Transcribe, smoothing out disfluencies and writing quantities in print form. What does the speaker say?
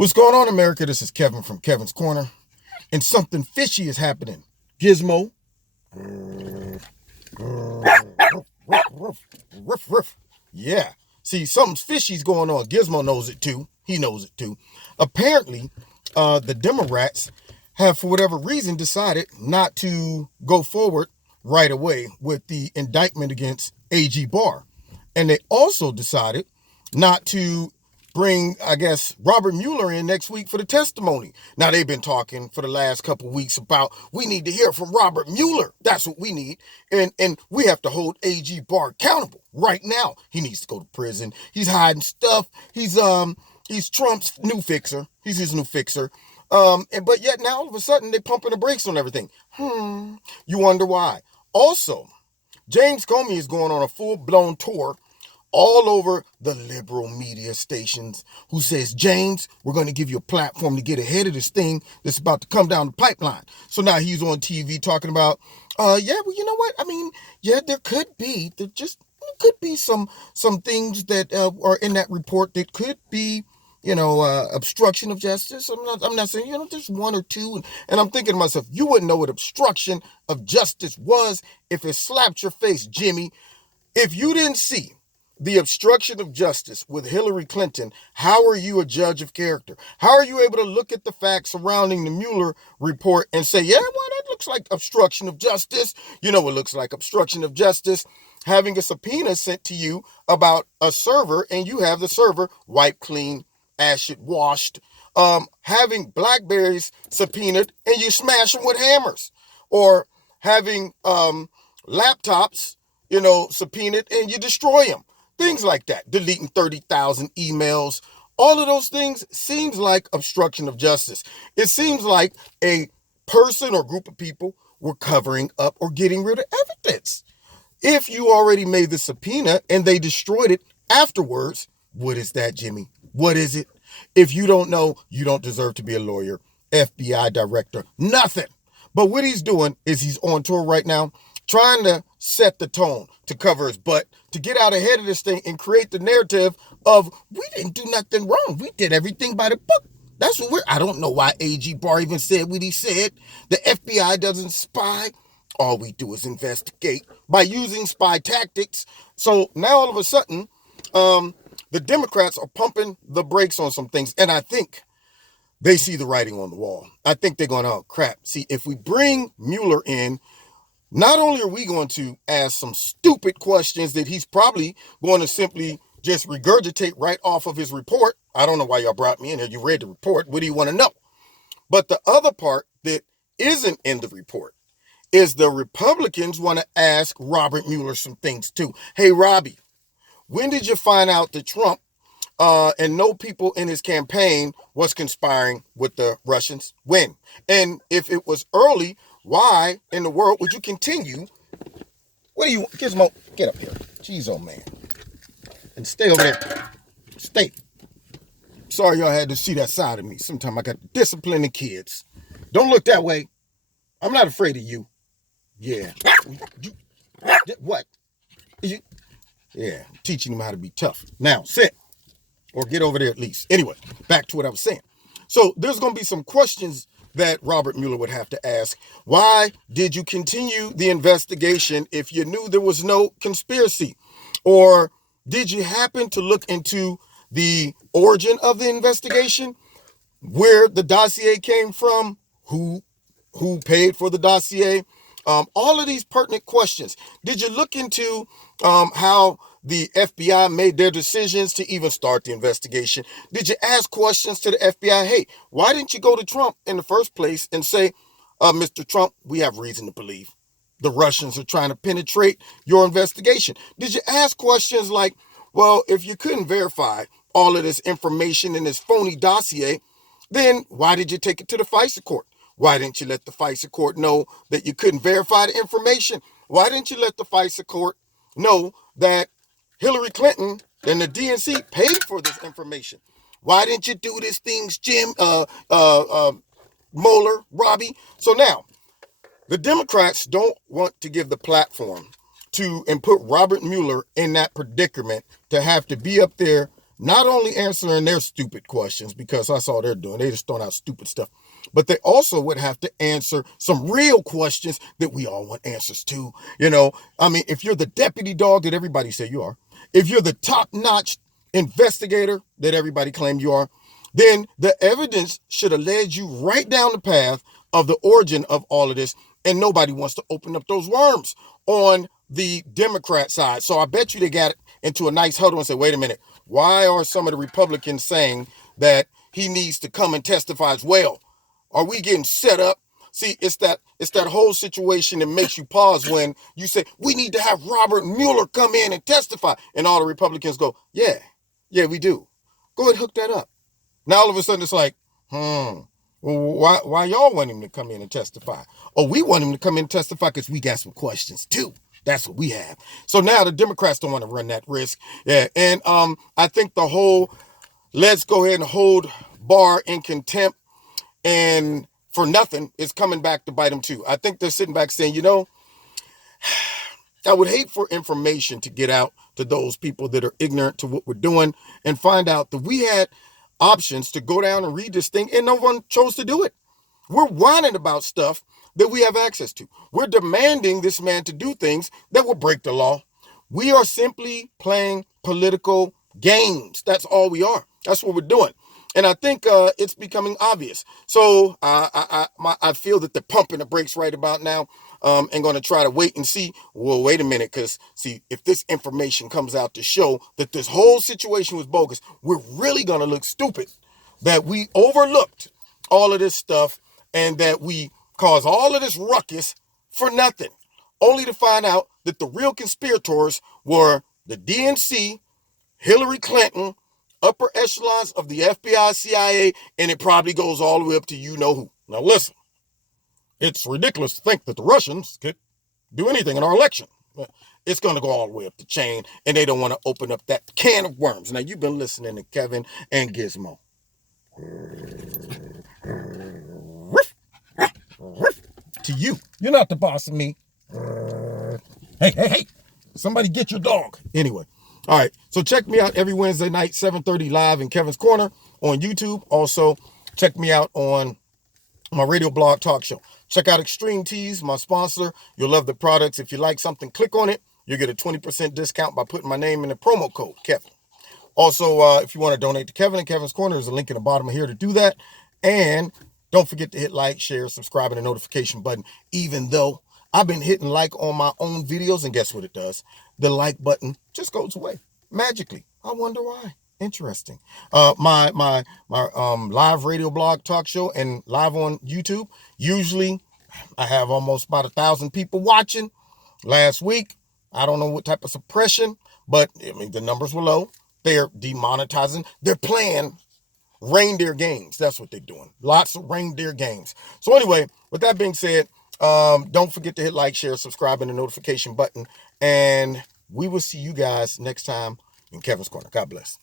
What's going on, America? This is Kevin from Kevin's Corner, and something fishy is happening. Gizmo. Ruff, ruff. Yeah. See, something fishy's going on. Gizmo knows it too. He knows it too. Apparently, the Democrats have, for whatever reason, decided not to go forward right away with the indictment against AG Barr. And they also decided not to bring, I guess, Robert Mueller in next week for the testimony. Now, they've been talking for the last couple of weeks about we need to hear from Robert Mueller. That's what we need. And we have to hold AG Barr accountable right now. He needs to go to prison. He's hiding stuff. He's Trump's new fixer. He's his new fixer. But yet now all of a sudden they're pumping the brakes on everything. You wonder why. Also, James Comey is going on a full-blown tour all over the liberal media stations who says, James, we're going to give you a platform to get ahead of this thing that's about to come down the pipeline. So now he's on TV talking about, well, you know what? I mean, there could be some things that are in that report that could be, obstruction of justice. I'm not saying, just one or two. And I'm thinking to myself, you wouldn't know what obstruction of justice was if it slapped your face, Jimmy. If you didn't see the obstruction of justice with Hillary Clinton, how are you a judge of character? How are you able to look at the facts surrounding the Mueller report and say, that looks like obstruction of justice? You know what looks like obstruction of justice? Having a subpoena sent to you about a server and you have the server wiped clean, acid washed, having BlackBerries subpoenaed and you smash them with hammers, or having laptops, subpoenaed and you destroy them. Things like that, deleting 30,000 emails, all of those things seems like obstruction of justice. It seems like a person or group of people were covering up or getting rid of evidence. If you already made the subpoena and they destroyed it afterwards, what is that, Jimmy? What is it? If you don't know, you don't deserve to be a lawyer, FBI director, nothing. But what he's doing is he's on tour right now, trying to set the tone to cover his butt, to get out ahead of this thing and create the narrative of we didn't do nothing wrong. We did everything by the book. That's what I don't know why AG Barr even said what he said. The FBI doesn't spy. All we do is investigate by using spy tactics. So now all of a sudden, the Democrats are pumping the brakes on some things. And I think they see the writing on the wall. I think they're going, oh, crap. See, if we bring Mueller in, not only are we going to ask some stupid questions that he's probably going to simply just regurgitate right off of his report. I don't know why y'all brought me in here. You read the report. What do you want to know? But the other part that isn't in the report is the Republicans want to ask Robert Mueller some things too. Hey, Robbie, when did you find out that Trump and no people in his campaign was conspiring with the Russians? When? And if it was early, why in the world would you continue? What do you, Gizmo, get up here. Jeez, oh man. And stay over there. Stay. Sorry y'all had to see that side of me. Sometimes I got to discipline the kids. Don't look that way. I'm not afraid of you. Yeah. What? Yeah, teaching them how to be tough. Now, sit. Or get over there at least. Anyway, back to what I was saying. So there's going to be some questions that Robert Mueller would have to ask. Why did you continue the investigation if you knew there was no conspiracy? Or did you happen to look into the origin of the investigation? Where the dossier came from? Who paid for the dossier? All of these pertinent questions. Did you look into how the FBI made their decisions to even start the investigation? Did you ask questions to the FBI? Hey, why didn't you go to Trump in the first place and say, Mr. Trump, we have reason to believe the Russians are trying to penetrate your investigation? Did you ask questions like, well, if you couldn't verify all of this information in this phony dossier, then why did you take it to the FISA court? Why didn't you let the FISA court know that you couldn't verify the information? Why didn't you let the FISA court know that Hillary Clinton and the DNC paid for this information? Why didn't you do these things, Jim, Mueller, Robbie? So now, the Democrats don't want to give the platform to and put Robert Mueller in that predicament to have to be up there not only answering their stupid questions, because that's all they're doing, they just throwing out stupid stuff, but they also would have to answer some real questions that we all want answers to. I mean, if you're the deputy dog that everybody say you are, if you're the top-notch investigator that everybody claimed you are, then the evidence should have led you right down the path of the origin of all of this, and nobody wants to open up those worms on the Democrat side. So I bet you they got into a nice huddle and said, wait a minute, why are some of the Republicans saying that he needs to come and testify as well? Are we getting set up? See, it's that whole situation that makes you pause when you say, we need to have Robert Mueller come in and testify. And all the Republicans go, yeah, we do. Go ahead and hook that up. Now all of a sudden it's like, well, why y'all want him to come in and testify? Oh, we want him to come in and testify because we got some questions too. That's what we have. So now the Democrats don't want to run that risk. Yeah, and I think the whole let's go ahead and hold Barr in contempt and for nothing is coming back to bite them too. I think they're sitting back saying, I would hate for information to get out to those people that are ignorant to what we're doing and find out that we had options to go down and read this thing and no one chose to do it. We're whining about stuff that we have access to. We're demanding this man to do things that will break the law. We are simply playing political games. That's all we are. That's what we're doing. And I think it's becoming obvious. So I feel that they're pumping the brakes right about now and going to try to wait and see. Well, wait a minute, because see, if this information comes out to show that this whole situation was bogus, we're really going to look stupid that we overlooked all of this stuff and that we caused all of this ruckus for nothing, only to find out that the real conspirators were the DNC, Hillary Clinton, upper echelons of the FBI, CIA, and it probably goes all the way up to you-know-who. Now listen, it's ridiculous to think that the Russians could do anything in our election. It's going to go all the way up the chain, and they don't want to open up that can of worms. Now, you've been listening to Kevin and Gizmo. To you. You're not the boss of me. Hey. Somebody get your dog. Anyway. All right, so check me out every Wednesday night, 7:30 live in Kevin's Corner on YouTube. Also, check me out on my radio blog talk show. Check out Extreme Teas, my sponsor. You'll love the products. If you like something, click on it. You'll get a 20% discount by putting my name in the promo code, Kevin. Also, if you want to donate to Kevin and Kevin's Corner, there's a link in the bottom of here to do that. And don't forget to hit like, share, subscribe, and the notification button, even though I've been hitting like on my own videos, and guess what it does? The like button just goes away magically. I wonder why. Interesting. My live radio blog talk show and live on YouTube. Usually I have almost about 1,000 people watching. Last week, I don't know what type of suppression, but I mean, the numbers were low. They're demonetizing. They're playing reindeer games. That's what they're doing. Lots of reindeer games. So anyway, with that being said, don't forget to hit like, share, subscribe, and the notification button. And we will see you guys next time in Kevin's Corner. God bless.